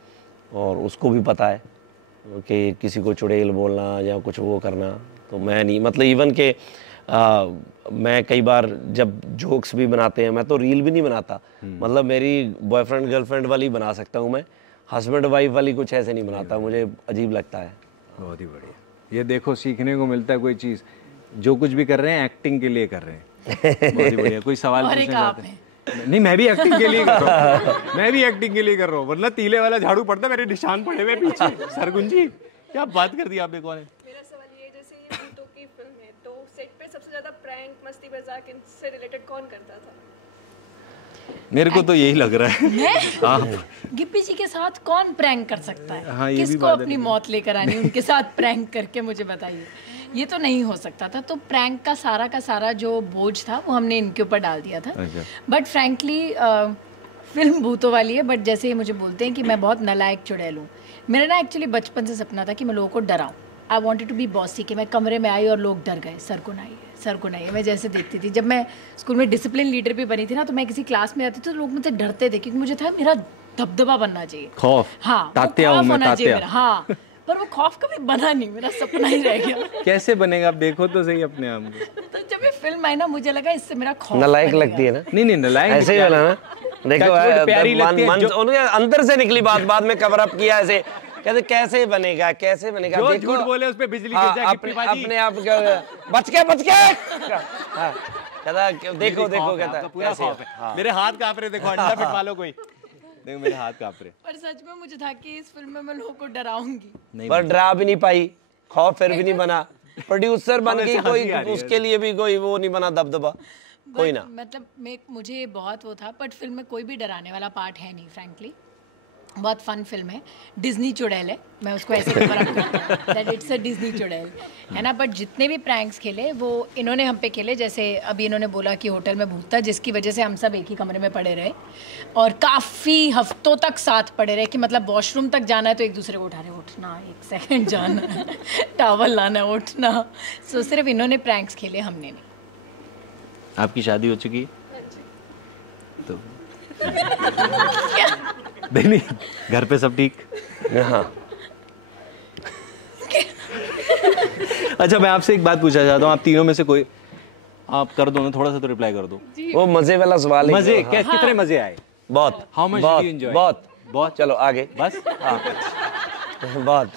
और उसको भी पता है कि किसी को चुड़ैल बोलना या कुछ वो करना, तो मैं नहीं, मतलब इवन के मैं कई बार जब जोक्स भी बनाते हैं, मैं तो रील भी नहीं बनाता, मतलब मेरी बॉयफ्रेंड गर्लफ्रेंड वाली बना सकता हूँ मैं, हस्बैंड वाइफ वाली कुछ ऐसे नहीं बनाता, मुझे अजीब लगता है। बहुत ही बढ़िया। ये देखो, सीखने को मिलता है कोई चीज़। जो कुछ भी कर रहे हैं एक्टिंग के लिए कर रहे हैं। बहुत ही बढ़िया। कोई सवाल पूछना चाहते हैं? नहीं, मैं भी एक्टिंग के लिए कर रहा हूँ। मैं भी एक्टिंग के लिए कर रहा हूँ, वरना तीले वाला झाड़ू पड़ता मेरे निशान पड़े हुए पीछे। सरगुंजी, क्या बात कर दी आपने? कौन है? मेरा सवाल ये, जैसे ये भूतों की फिल्म है, तो सेट पे सबसे ज्यादा प्रैंक, मस्ती मजाक इनसे रिलेटेड कौन करता था? मेरे को तो यही लग रहा है। मैं? गिप्पी जी के साथ कौन प्रैंक कर सकता है? हाँ, ये किसको अपनी मौत लेकर आनी, उनके साथ प्रैंक करके मुझे बताइए। ये तो नहीं हो सकता था। तो प्रैंक का सारा जो बोझ था वो हमने इनके ऊपर डाल दिया था। बट फ्रैंकली फिल्म भूतों वाली है, बट जैसे ही मुझे बोलते हैं कि मैं बहुत नालायक चुड़ैल हूँ। मेरा ना एक्चुअली बचपन से सपना था कि मैं लोगों को डराऊँ। I wanted to be bossy, कि मैं कमरे में आई और लोग डर गए, सर को नहीं। मैं जैसे देखती थी, जब मैं स्कूल में डिसिप्लिन लीडर भी बनी थी ना, तो मैं किसी क्लास में आती थी तो लोग मुझसे डरते थे, क्योंकि मुझे था मेरा दबदबा बनना चाहिए, खौफ। हाँ, तात्या हूं मैं, तात्या। हाँ, पर वो खौफ कभी बना नहीं, मेरा सपना ही रह गया। कैसे बनेगा? आप देखो तो सही अपने आप को। तो जब ये फिल्म आई ना, मुझे लगा इससे मेरा खौफ नालायक लगती है ना? नहीं, नालायक ऐसे ही वाला ना, देखो प्यारी लगती है। उनके अंदर से निकली बात, बाद में कवर अप किया ऐसे, कहते कैसे बनेगा। जो झूठ बोले उस पे बिजली गिर जाएगी। अपने आप बच के कहता देखो कहता पूरा खौफ है। मेरे हाथ कांप रहे, देखो अंडा फिटवा लो कोई, देखो मेरे हाथ कांप रहे। पर सच में मुझे था कि इस फिल्म में मैं लोगों को डराऊंगी, पर डरा भी नहीं पाई, खौफ फिर भी नहीं बना। प्रोड्यूसर बन गई, कोई उसके लिए भी कोई वो नहीं बना दबदबा, कोई ना। मतलब मुझे बहुत वो था, बट फिल्म में कोई भी डराने वाला पार्ट है नहीं। फ्रैंकली बहुत फन फिल्म है, डिज्नी चुड़ैल है, मैं उसको ऐसे कवर अप करती हूँ दैट इट्स अ डिज्नी चुड़ैल, है ना। बट जितने भी प्रैंक्स खेले वो इन्होंने हम पे खेले। जैसे अभी इन्होंने बोला कि होटल में भूत था, जिसकी वजह से हम सब एक ही कमरे में पड़े रहे और काफ़ी हफ्तों तक साथ पड़े रहे, कि मतलब वॉशरूम तक जाना है तो एक दूसरे को उठा रहे, उठना, एक सेकंड जाना, टॉवल लाना, उठना। सो सिर्फ इन्होंने प्रैंक्स खेले, हमने नहीं। आपकी शादी हो चुकी है? तो नहीं, घर पे सब ठीक? हाँ। अच्छा, मैं आपसे एक बात पूछना चाहता हूँ, आप तीनों में से कोई, आप कर दो ना, थोड़ा सा तो रिप्लाई कर दो। वो मजे वाला सवाल है। मजे कितने मजे आए? बहुत। How much did you enjoy? बहुत। चलो आगे बस। बहुत।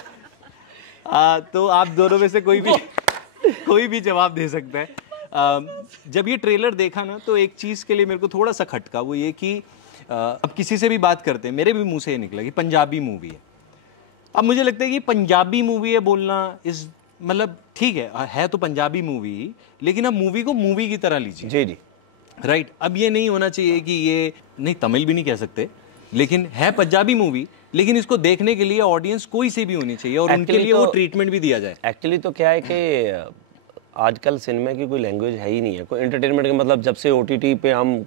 तो आप दोनों में से कोई भी जवाब दे सकता है। जब ये ट्रेलर देखा ना, तो एक चीज के लिए मेरे को थोड़ा सा खटका, वो ये कि अब किसी से भी बात करते हैं, मेरे भी मुंह से ये निकला कि पंजाबी मूवी है। अब मुझे लगता है कि पंजाबी मूवी है बोलना इस, मतलब ठीक है तो पंजाबी मूवी, लेकिन अब मूवी को मूवी की तरह लीजिए। जी। राइट। अब ये नहीं होना चाहिए कि ये, नहीं तमिल भी नहीं कह सकते, लेकिन है पंजाबी मूवी, लेकिन इसको देखने के लिए ऑडियंस कोई से भी होनी चाहिए और उनके लिए वो ट्रीटमेंट भी दिया जाए। एक्चुअली तो क्या है कि आजकल सिनेमा की कोई लैंग्वेज है ही नहीं है, कोई एंटरटेनमेंट का मतलब, जब से OTT पे हम,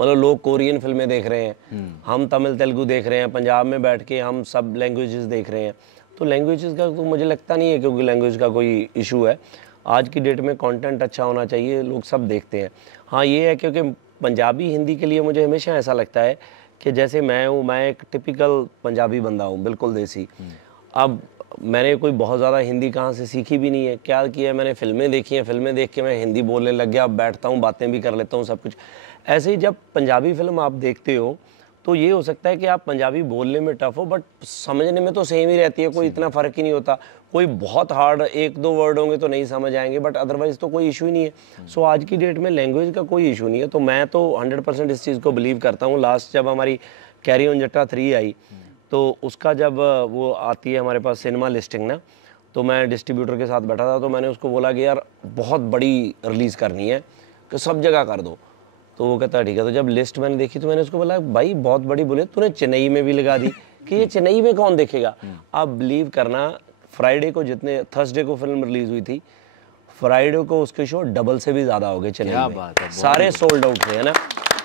मतलब लोग कोरियन फिल्में देख रहे हैं, हम तमिल तेलुगु देख रहे हैं, पंजाब में बैठ के हम सब लैंग्वेजेस देख रहे हैं, तो लैंग्वेजेस का तो मुझे लगता नहीं है क्योंकि लैंग्वेज का कोई इशू है। आज की डेट में कंटेंट अच्छा होना चाहिए, लोग सब देखते हैं। हाँ, ये है क्योंकि पंजाबी हिंदी के लिए मुझे हमेशा ऐसा लगता है कि जैसे मैं हूँ, मैं एक टिपिकल पंजाबी बंदा हूँ, बिल्कुल देसी। अब मैंने कोई बहुत ज़्यादा हिंदी कहाँ से सीखी भी नहीं है, क्या किया है, मैंने फिल्में देखी हैं, फिल्में देख के मैं हिंदी बोलने लग गया, अब बैठता हूँ, बातें भी कर लेता हूँ, सब कुछ। ऐसे ही जब पंजाबी फिल्म आप देखते हो तो ये हो सकता है कि आप पंजाबी बोलने में टफ हो बट समझने में तो सेम ही रहती है, कोई इतना फ़र्क ही नहीं होता। कोई बहुत हार्ड 1-2 वर्ड होंगे तो नहीं समझ आएंगे बट अदरवाइज़ तो कोई इशू ही नहीं है। सो आज की डेट में लैंग्वेज का कोई इशू नहीं है। तो मैं तो 100% इस चीज़ को बिलीव करता हूँ। लास्ट जब हमारी कैरी ऑन जट्टा 3 आई तो उसका जब वो आती है हमारे पास सिनेमा लिस्टिंग ना, तो मैं डिस्ट्रीब्यूटर के साथ बैठा था, तो मैंने उसको बोला कि यार बहुत बड़ी रिलीज़ करनी है कि सब जगह कर दो। तो वो कहता ठीक है। तो जब लिस्ट मैंने देखी तो मैंने उसको बोला भाई बहुत बड़ी बोले तूने चेन्नई में भी लगा दी कि ये चेन्नई में कौन देखेगा। आप बिलीव करना फ्राइडे को जितने थर्सडे को फिल्म रिलीज़ हुई थी, फ्राइडे को उसके शो डबल से भी ज़्यादा हो गए चेन्नई में, सारे सोल्ड आउट थे, है ना।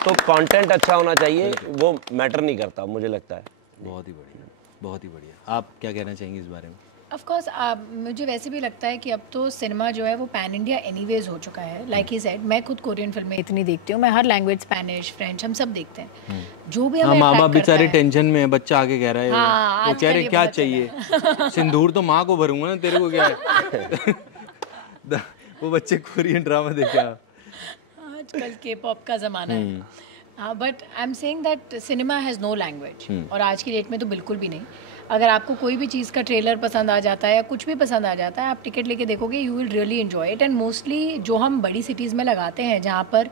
तो कंटेंट अच्छा होना चाहिए, वो मैटर नहीं करता मुझे लगता है। बहुत ही बढ़िया, बहुत ही बढ़िया। आप क्या कहना चाहेंगे इस बारे में? ऑफ कोर्स मुझे वैसे भी लगता है कि अब तो सिनेमा जो है वो पैन इंडिया एनीवेज हो चुका है। लाइक ही सेड, मैं खुद कोरियन फिल्में इतनी देखती हूँ, मैं हर लैंग्वेज स्पेनिश फ्रेंच हम सब देखते हैं। जो भी हमें माँ बाप attract करता बेचारे है। टेंशन में है, बच्चा आके कह रहा है हाँ, वो आजकल कह रहे ये क्या बहुत चाहिए सिंदूर तो माँ को भरूंगा ना, तेरे को क्या है वो बच्चे कोरियन ड्रामा देखे। आजकल के पॉप का ज़माना है। हाँ, but I am saying that cinema has no language, और आज की डेट में तो बिल्कुल भी नहीं। अगर आपको कोई भी चीज़ का ट्रेलर पसंद आ जाता है या कुछ भी पसंद आ जाता है, आप टिकट लेके देखोगे, you will really enjoy it. And mostly जो हम बड़ी सिटीज़ में लगाते हैं जहाँ पर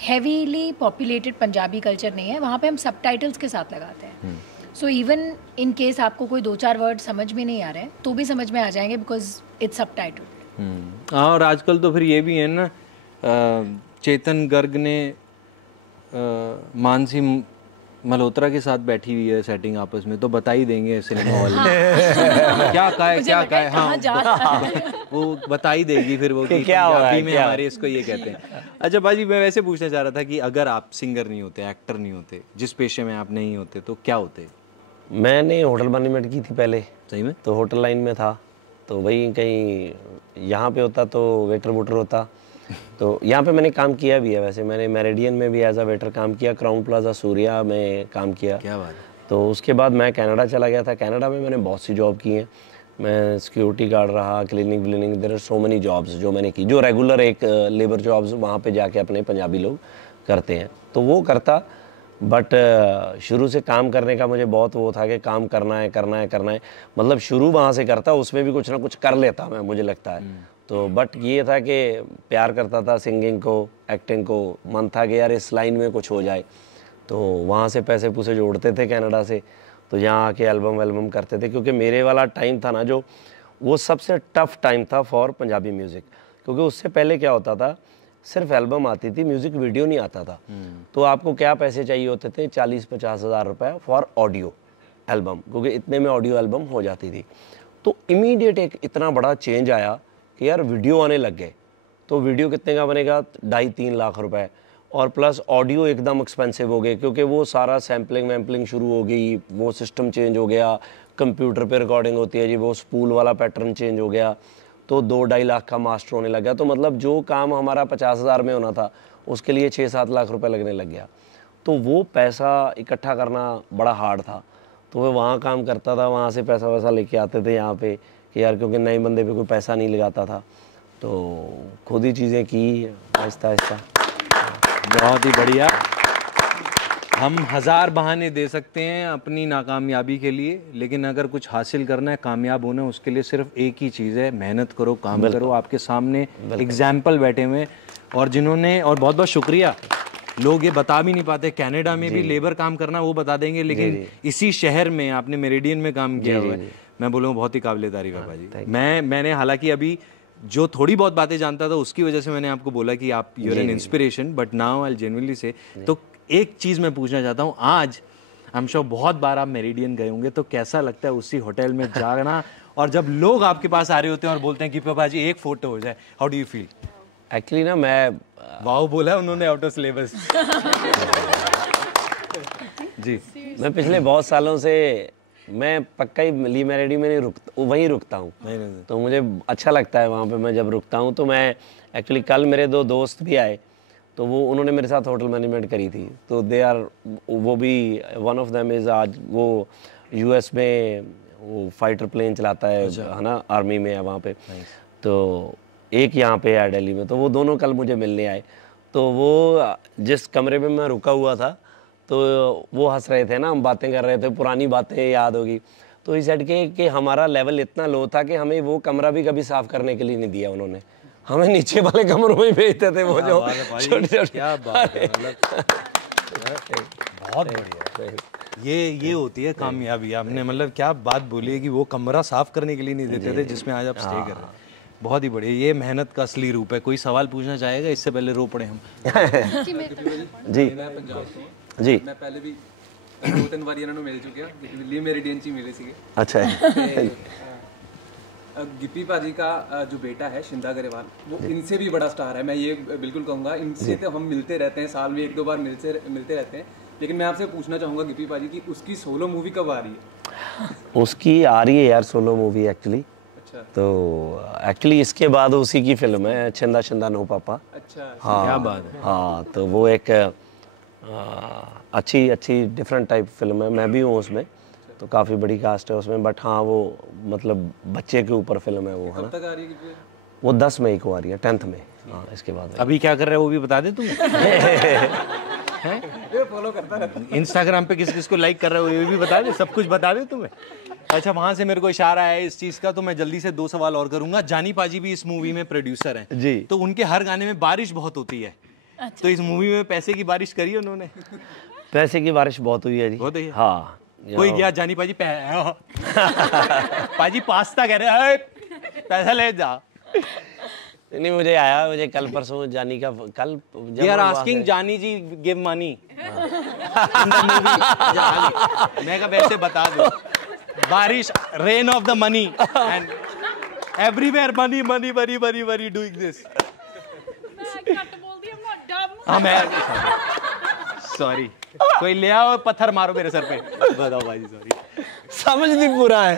हैवीली पॉपुलेटेड पंजाबी कल्चर नहीं है, वहाँ पे हम सबटाइटल्स के साथ लगाते हैं। सो इवन इन केस आपको कोई 2-4 वर्ड समझ में नहीं आ रहे हैं तो भी समझ में आ जाएंगे, बिकॉज इट्स सबटाइटल्ड। हाँ, और आजकल तो फिर ये भी है ना, चेतन गर्ग ने मानसी मल्होत्रा के साथ बैठी हुई है सेटिंग आपस में, तो बता ही देंगे सिनेमा वाले क्या कहा है, क्या कहा है। हाँ, वो बता ही देगी फिर वो कि क्या हो रहा है, पंजाबी में हमारे इसको ये कहते हैं। अच्छा बाजी, मैं वैसे पूछना चाह रहा था कि अगर आप सिंगर नहीं होते, एक्टर नहीं होते, जिस पेशे में आप नहीं होते, तो क्या होते? मैंने होटल मैनेजमेंट की थी पहले। सही में? तो होटल लाइन में था, तो वही कहीं यहाँ पे होता तो वेटर वोटर होता। तो यहाँ पे मैंने काम किया भी है वैसे। मैंने मेरिडियन में भी एज अ वेटर काम किया, क्राउन प्लाजा सूर्या में काम किया। क्या बात है। तो उसके बाद मैं कनाडा चला गया था। कनाडा में मैंने बहुत सी जॉब की हैं। मैं सिक्योरिटी गार्ड रहा, cleaning, there are so many jobs जो मैंने की, जो रेगुलर एक लेबर जॉब्स वहाँ पे जाके अपने पंजाबी लोग करते हैं, तो वो करता। बट शुरू से काम करने का मुझे बहुत वो था कि काम करना है। मतलब शुरू वहाँ से करता, उसमें भी कुछ ना कुछ कर लेता मैं, मुझे लगता है। तो बट ये था कि प्यार करता था सिंगिंग को, एक्टिंग को, मन था कि यार इस लाइन में कुछ हो जाए। तो वहाँ से पैसे पूसे जोड़ते थे कनाडा से, तो यहाँ आके एल्बम करते थे। क्योंकि मेरे वाला टाइम था ना जो, वो सबसे टफ टाइम था फॉर पंजाबी म्यूज़िक। क्योंकि उससे पहले क्या होता था, सिर्फ एल्बम आती थी, म्यूज़िक वीडियो नहीं आता था। तो आपको क्या पैसे चाहिए होते थे, 40-50 हज़ार रुपये फॉर ऑडियो एल्बम, क्योंकि इतने में ऑडियो एल्बम हो जाती थी। तो इमीडिएट एक इतना बड़ा चेंज आया कि यार वीडियो आने लग गए। तो वीडियो कितने का बनेगा, 2.5-3 लाख रुपए, और प्लस ऑडियो एकदम एक्सपेंसिव हो गए, क्योंकि वो सारा सैम्पलिंग वैम्पलिंग शुरू हो गई, वो सिस्टम चेंज हो गया, कंप्यूटर पे रिकॉर्डिंग होती है जी, वो स्पूल वाला पैटर्न चेंज हो गया। तो 2-2.5 लाख का मास्टर होने लग गया। तो मतलब जो काम हमारा 50 हज़ार में होना था, उसके लिए 6-7 लाख रुपए लगने लग गया। तो वो पैसा इकट्ठा करना बड़ा हार्ड था। तो मैं वहाँ काम करता था, वहाँ से पैसा वैसा लेके आते थे यहाँ पे कि यार, क्योंकि नए बंदे पे कोई पैसा नहीं लगाता था, तो खुद ही चीज़ें की आहिस्ता आहिस्ता। बहुत ही बढ़िया। हम 1000 बहाने दे सकते हैं अपनी नाकामयाबी के लिए, लेकिन अगर कुछ हासिल करना है, कामयाब होना है, उसके लिए सिर्फ एक ही चीज़ है, मेहनत करो, काम करो। आपके सामने एग्जाम्पल बैठे हुए हैं, और जिन्होंने, और बहुत बहुत शुक्रिया, लोग ये बता भी नहीं पाते, कनाडा में भी लेबर काम करना वो बता देंगे, लेकिन इसी शहर में आपने मेरिडियन में काम किया हुआ है। मैं बोलूँगा बहुत ही काबिल तारीफ है भाजी। मैंने हालांकि अभी जो थोड़ी बहुत बातें जानता था उसकी वजह से मैंने आपको बोला कि आप you're an inspiration, but now I genuinely say. तो एक चीज़ मैं पूछना चाहता हूँ, आज आई एम श्योर बहुत बार आप मेरिडियन गए होंगे, तो कैसा लगता है उसी होटल में जाना, और जब लोग आपके पास आ रहे होते हैं और बोलते हैं कि पापा जी एक फ़ोटो हो जाए, how do you feel? Actually ना, मैं वाओ बोला उन्होंने आउट ऑफ सिलेबस जी। मैं पिछले बहुत सालों से, मैं पक्का ही ली मेरेडी में नहीं रुकता, वहीं रुकता हूँ। तो मुझे अच्छा लगता है वहाँ पे मैं जब रुकता हूँ। तो मैं एक्चुअली कल मेरे 2 दोस्त भी आए, तो वो उन्होंने मेरे साथ होटल मैनेजमेंट करी थी। तो दे आर, वो भी वन ऑफ देम इज़, आज वो यूएस में वो फाइटर प्लेन चलाता है, है ना, आर्मी में है वहाँ पे। तो एक यहाँ पे है दिल्ली में। तो वो दोनों कल मुझे मिलने आए। तो वो जिस कमरे में मैं रुका हुआ था, तो वो हंस रहे थे ना, हम बातें कर रहे थे, पुरानी बातें याद होगी। तो ही सेड कि हमारा लेवल इतना लो था कि हमें वो कमरा भी कभी साफ करने के लिए नहीं दिया उन्होंने, हमें नीचे वाले कमरों में भेजते थे वो जो छोटे। क्या बात है, बहुत बढ़िया। ये होती है कामयाबी। आपने मतलब क्या बात बोली है कि वो कमरा साफ करने के लिए नहीं देते थे जिसमें आज आप स्टे कर रहे हैं। बहुत ही बढ़िया, ये मेहनत का असली रूप है। कोई सवाल पूछना चाहेगा? इससे पहले रो पड़े हम। जी जी, मैं पहले भी 2-3 बार ਇਹਨਾਂ ਨੂੰ ਮਿਲ ਚੁੱਕਿਆ, ਦਿੱਲੀ में रेडिडेंसी मिले ਸੀਗੇ। अच्छा है। गिप्पी पाजी का जो बेटा है शिंदा गरेवाल, वो इनसे भी बड़ा स्टार है, मैं ये बिल्कुल कहूँगा। इनसे तो हम मिलते रहते हैं, साल में 1-2 बार मिलते रहते हैं। लेकिन मैं आपसे पूछना चाहूँगा गिप्पी पाजी की उसकी सोलो मूवी कब आ रही है? उसकी आ रही है यार सोलो मूवी एक्चुअली। अच्छा। तो एक्चुअली इसके बाद उसी की फिल्म है छिंदा छिंदा नो पापा। अच्छा, हाँ, क्या बात है। हाँ, तो वो एक अच्छी डिफरेंट टाइप फिल्म है। मैं भी हूँ उसमें, तो काफ़ी बड़ी कास्ट है उसमें। बट हाँ, वो मतलब बच्चे के ऊपर फिल्म है वो, है ना। कब तक आ रही है? वो 10 मई को आ रही है, 10th में। हाँ, इसके बाद अभी क्या कर रहे हो वो भी बता दे तुम। ये फॉलो करता रहता है। इंस्टाग्राम पे किस किस को लाइक कर रहे हो ये भी बता दे, सब कुछ बता दे तुम्हें। अच्छा, वहां से मेरे को इशारा है इस चीज का, तो मैं जल्दी से 2 सवाल और करूंगा। जानी पाजी भी इस मूवी में प्रोड्यूसर हैं जी। तो उनके हर गाने में बारिश बहुत होती है। अच्छा। तो इस मूवी में पैसे की बारिश करी है उन्होंने? पैसे की बारिश बहुत हुई है जी। बहुत हुई है? हाँ। कोई गया जानी पाजी पाजी पास्ता कह रहे हैं, पैसा ले जा। नहीं, मुझे आया, मुझे कल परसों जानी का कल They are asking जानी जी give money in the movie। मैं कहा वैसे बता दो, बारिश rain of the money and everywhere money money money money money doing this। मैं कट बोल दी, I'm not dumb। हाँ, मैं सॉरी, कोई ले आओ पत्थर मारो मेरे सर पे। बताओ भाई, सॉरी, समझ नहीं पूरा है।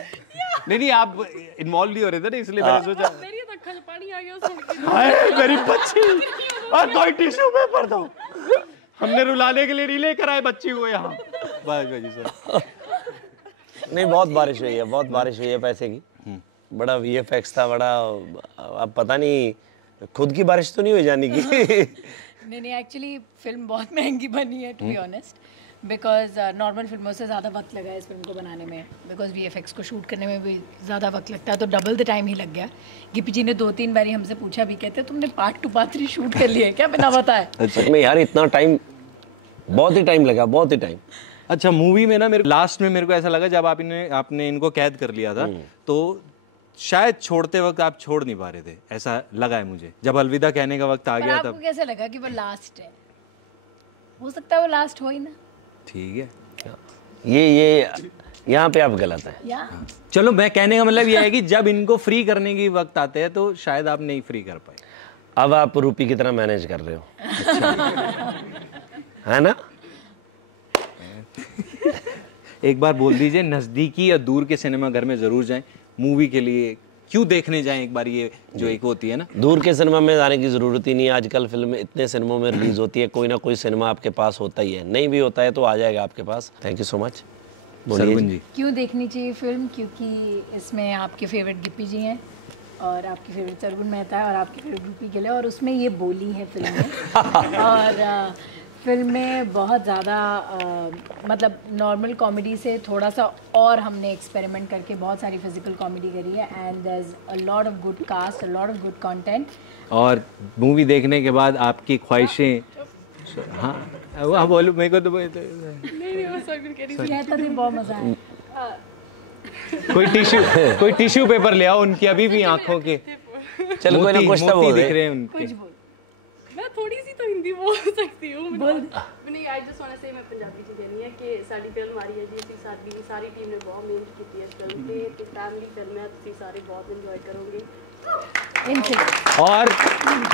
नहीं आप इन्वॉल्व नहीं हो रहे थे ना, इसलिए मैंने सोचा। मेरी अक्खों में पानी आ गया सुन के। हाय मेरी बच्ची, और कोई टिश्यू पेपर दो, हमने रुलाने के लिए नहीं लेकर आए बच्ची को यहाँ। बस भाई सर। नहीं, बहुत बारिश हुई है, बहुत बारिश हुई है पैसे की। बड़ा VFX था, बड़ा। अब पता नहीं, खुद की बारिश तो नहीं हुई जानी की। नहीं, एक्चुअली फिल्म बहुत महंगी बनी है to be honest, because normal फिल्मों से ज़्यादा वक्त लगा है इस फिल्म को बनाने में, बिकॉज VFX को शूट करने में भी ज़्यादा वक्त लगता है, तो डबल द टाइम ही लग गया। गिप्पी जी ने 2-3 बारी हमसे पूछा भी, कहते तुमने पार्ट 2 पार्ट 3 शूट कर लिया क्या बिना बताए? अच्छा में यार, इतना टाइम, बहुत ही टाइम लगा, बहुत ही टाइम। अच्छा, मूवी में ना मेरे लास्ट में मेरे को ऐसा लगा जब आपने इनको कैद कर लिया था, तो शायद छोड़ते वक्त आप छोड़ नहीं पा रहे थे, ऐसा लगा है मुझे। जब अलविदा कहने का वक्त आ गया आपको तब कैसे लगा कि वो लास्ट है? हो सकता है वो लास्ट हो ही ना। ठीक है, ये यहाँ पे आप गलत हैं। या चलो, मैं कहने का मतलब ये है कि जब इनको फ्री करने की वक्त आते हैं तो शायद आप नहीं फ्री कर पाए। अब आप रूपी की तरह मैनेज कर रहे हो। है ना। एक बार बोल दीजिए, नजदीकी या दूर के सिनेमा घर में जरूर जाएं मूवी के लिए। क्यों देखने जाएं एक बार, ये जो एक होती है ना, दूर के सिनेमा में जाने की ज़रूरत ही नहीं है। आजकल फिल्म इतने सिनेमा में रिलीज होती है, कोई ना कोई सिनेमा आपके पास होता ही है। नहीं भी होता है तो आ जाएगा आपके पास। Thank you so much. Sargun ji. क्यों देखनी चाहिए फिल्म? क्योंकि इसमें आपके फेवरेट गिप्पी जी हैं, और आपकी फेवरेट सरगुन मेहता है, और आपकी फेवरेट रूपी गिल है, और उसमें ये बोली है फिल्म में। और फिल्म में बहुत ज़्यादा मतलब नॉर्मल कॉमेडी से थोड़ा सा और हमने एक्सपेरिमेंट करके बहुत सारी फिजिकल कॉमेडी करी है, and there is a lot of good cast, a lot of good content. और मूवी देखने के बाद आपकी ख्वाहिशें, हाँ वो बोलो, मेरे को तो नहीं वो सरगुन कह रही थी। कहता था बहुत मज़ा आया। कोई टिश्यू पेपर ले आओ उनकी अभी भी आंखों के। चलो, कोई ना कुछ तो बोल दिख रहे हैं उनके। मैं थोड़ी सी तो हिंदी बोल सकती हूँ। नहीं, आई जस्ट वांट टू से मैं पंजाबी च कहनी है कि साडी फिल्म आ रही है जी, ਅਸੀਂ ਸਾਰੀ ਟੀਮ ਨੇ ਬਹੁਤ ਮਿਹਨਤ ਕੀਤੀ ਹੈ ਇਸ ਫਿਲਮ ਤੇ ਫੈਮਿਲੀ ਫਿਲਮ ਹੈ, ਤੁਸੀਂ ਸਾਰੇ ਬਹੁਤ ਇੰਜॉय करोगे। और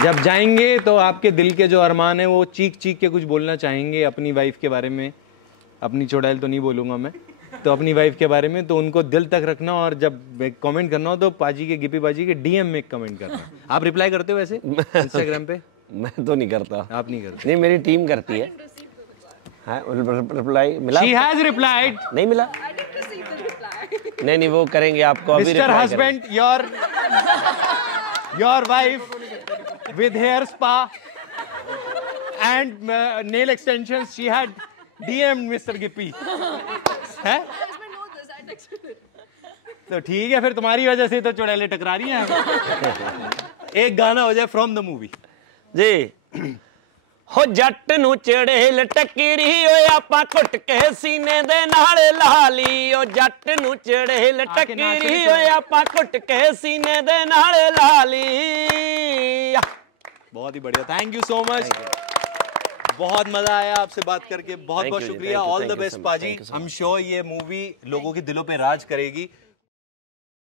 जब जाएंगे तो आपके दिल के जो अरमान है वो चीख चीख के कुछ बोलना चाहेंगे अपनी वाइफ के बारे में। अपनी चुड़ैल तो नहीं बोलूंगा मैं, तो अपनी वाइफ के बारे में, तो उनको दिल तक रखना, और जब कमेंट करना हो तो पाजी के, गिप्पी पाजी के DM में कमेंट करना। आप रिप्लाई करते हो वैसे इंस्टाग्राम पे? मैं तो नहीं करता। आप नहीं करते? नहीं, मेरी टीम करती है। हाँ, रिप्लाई मिला? She has replied। नहीं मिला? नहीं, वो करेंगे आपको अभी। Mr. Husband, your wife with hair spa and nail extensions, she had DM mister Gippy है। तो ठीक है, फिर तुम्हारी वजह से तो चुड़ैलें टकरा रही हैं। एक गाना हो जाए फ्रॉम द मूवी जी। हो जट नू चड़ेल टकरी ओए आपा घुट के सीने दे नाल ला ली। ओ जट नू चड़ेल टकरी ओए आपा घुट के सीने दे नाल ला ली। बहुत ही बढ़िया, थैंक यू सो मच, बहुत मजा आया आपसे बात करके, बहुत बहुत शुक्रिया। ऑल द बेस्ट पाजी, आई एम श्योर ये मूवी लोगों के दिलों पे राज करेगी।